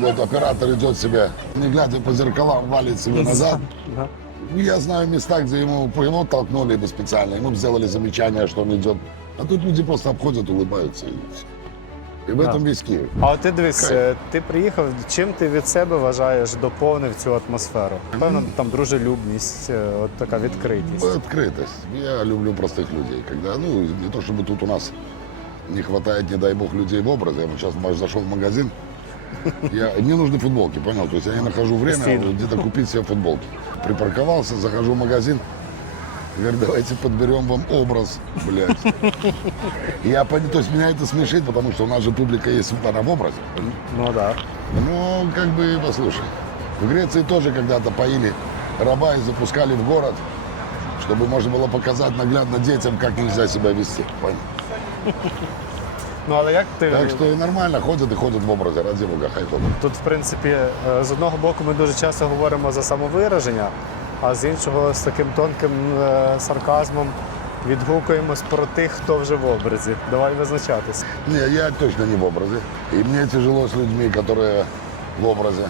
Вот оператор идет себе, не глядя по зеркалам, валит себе назад. Да. Ну, Я знаю места, где ему, ему толкнули бы специально, ему бы сделали замечание, что он идет. А тут люди просто обходят, улыбаются. И, всё. и в Да. этом весь Киев. А от ти дивись, Кайф. е, ти приїхав, чим ти від себе вважаєш доповнив цю атмосферу? Певно, там дружелюбність, е, от така відкритість. Открытость. Я люблю простых людей. Когда, ну, не то чтобы тут у нас не хватает, не дай бог, людей в образе. Я вот сейчас может, зашел в магазин, я, мне нужны футболки, понял? То есть я не нахожу время Стильно. где-то купить себе футболки. Припарковался, захожу в магазин, говорю, давайте подберем вам образ, блядь. Я, пон- то есть меня это смешит, потому что у нас же публика есть, она в образе. Ну так. Ну, как бы, послушай, в Греции тоже когда-то поили раба и запускали в город, чтобы можно было показать наглядно детям, как нельзя себя вести. Понял? Ну але як ти Так що нормально ходять і ходять в образе, раді бога, хай ходить. тут, в принципі, е, з одного боку ми дуже часто говоримо за самовираження, а з іншого з таким тонким е, сарказмом відгукуємось про тих, хто вже в образі. Давай визначатись. Ні, я точно не в образі. І мені тяжело з людьми, які в образе.